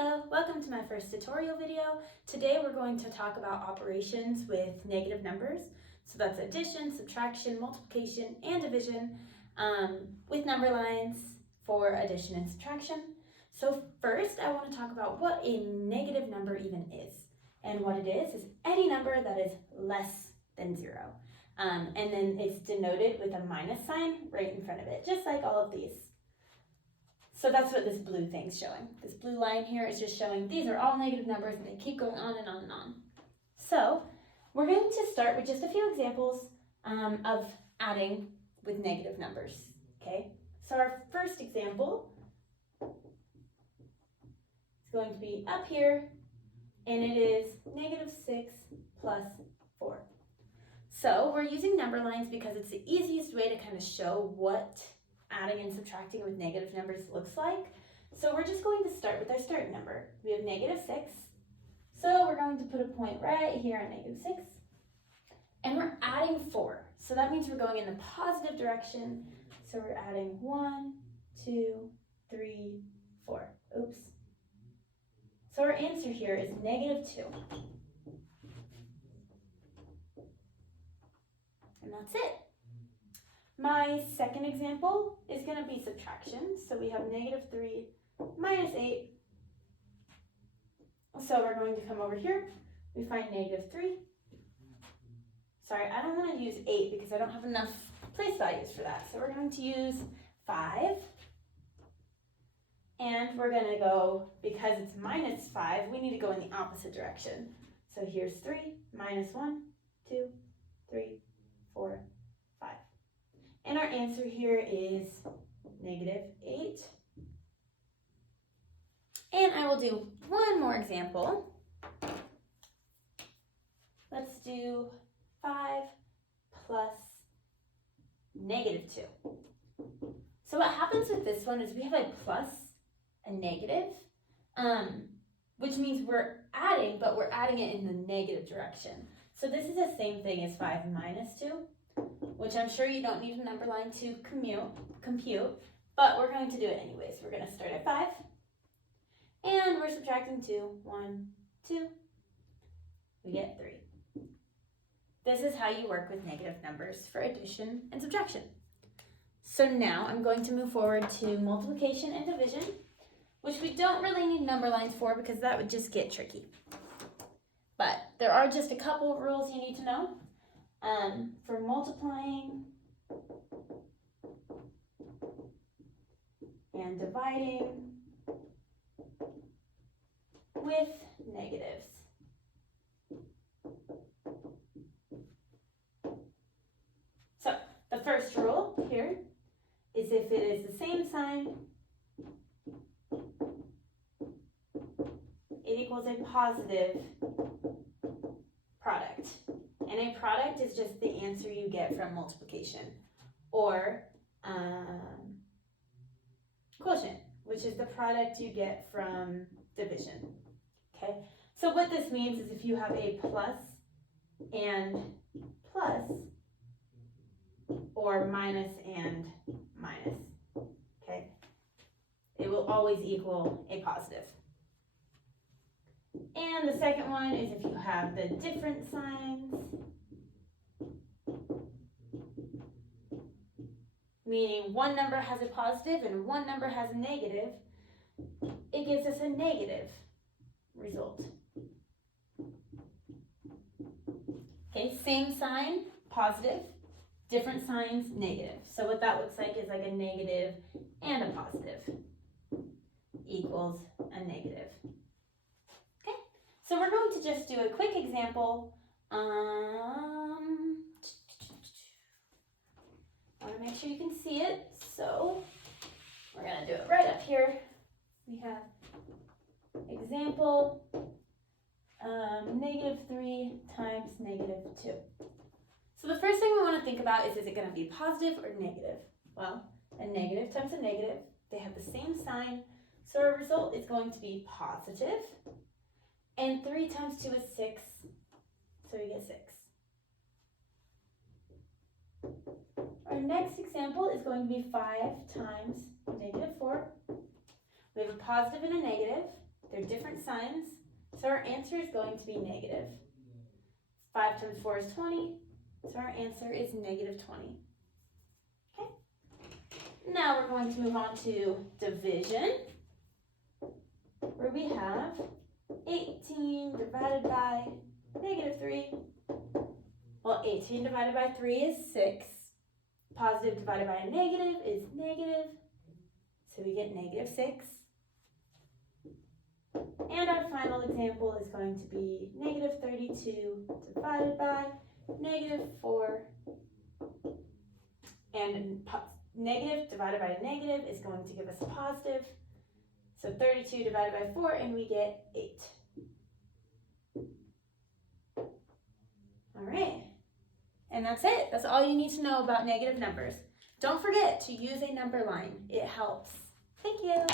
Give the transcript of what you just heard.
Hello, welcome to my first tutorial video. Today we're going to talk about operations with negative numbers. So that's addition, subtraction, multiplication, and division with number lines for addition and subtraction. So first I want to talk about what a negative number even is. And what it is any number that is less than 0. And then it's denoted with a minus sign right in front of it, just like all of these. So that's what this blue thing's showing. This blue line here is just showing these are all negative numbers and they keep going on and on and on. So we're going to start with just a few examples of adding with negative numbers, okay? So our first example is going to be up here, and it is -6 plus 4. So we're using number lines because it's the easiest way to kind of show what adding and subtracting with negative numbers looks like. So we're just going to start with our start number. We have -6. So we're going to put a point right here on -6. And we're adding 4. So that means we're going in the positive direction. So we're adding 1, 2, 3, 4. Oops. So our answer here is -2. And that's it. My second example is going to be subtraction. So we have -3 minus 8. So we're going to come over here. We find -3. Sorry, I don't want to use 8 because I don't have enough place values for that. So we're going to use 5. And we're going to go, because it's -5, we need to go in the opposite direction. So here's 3, -1, 2, 3, 4, 5. And our answer here is -8. And I will do one more example. Let's do 5 plus -2. So what happens with this one is we have a plus, a negative, which means we're adding, but we're adding it in the negative direction. So this is the same thing as 5 minus 2. Which I'm sure you don't need a number line to compute, but we're going to do it anyways. We're going to start at 5, and we're subtracting 2, 1, 2, we get 3. This is how you work with negative numbers for addition and subtraction. So now I'm going to move forward to multiplication and division, which we don't really need number lines for because that would just get tricky. But there are just a couple of rules you need to know. For multiplying and dividing with negatives. So the first rule here is if it is the same sign, it equals a positive product. And a product is just the answer you get from multiplication, or quotient, which is the product you get from division. Okay, so what this means is if you have a plus and plus, or minus and minus, okay, it will always equal a positive. And the second one is if you have the different signs, meaning one number has a positive and one number has a negative, it gives us a negative result. Okay, same sign, positive, different signs, negative. So what that looks like is like a negative and a positive equals a negative. So we're going to just do a quick example. I want to make sure you can see it. So we're going to do it right up here. We have example -3 times -2. So the first thing we want to think about is it going to be positive or negative? Well, a negative times a negative, they have the same sign. So our result is going to be positive. And 3 times 2 is 6, so we get 6. Our next example is going to be 5 times -4. We have a positive and a negative. They're different signs, so our answer is going to be negative. 5 times 4 is 20, so our answer is negative 20. Okay. Now we're going to move on to division, where we have 18 divided by negative 3. Well, 18 divided by 3 is 6. Positive divided by a negative is negative, so we get negative 6. And our final example is going to be negative 32 divided by negative 4. And negative divided by a negative is going to give us a positive. So 32 divided by 4, and we get 8. All right. And that's it. That's all you need to know about negative numbers. Don't forget to use a number line. It helps. Thank you.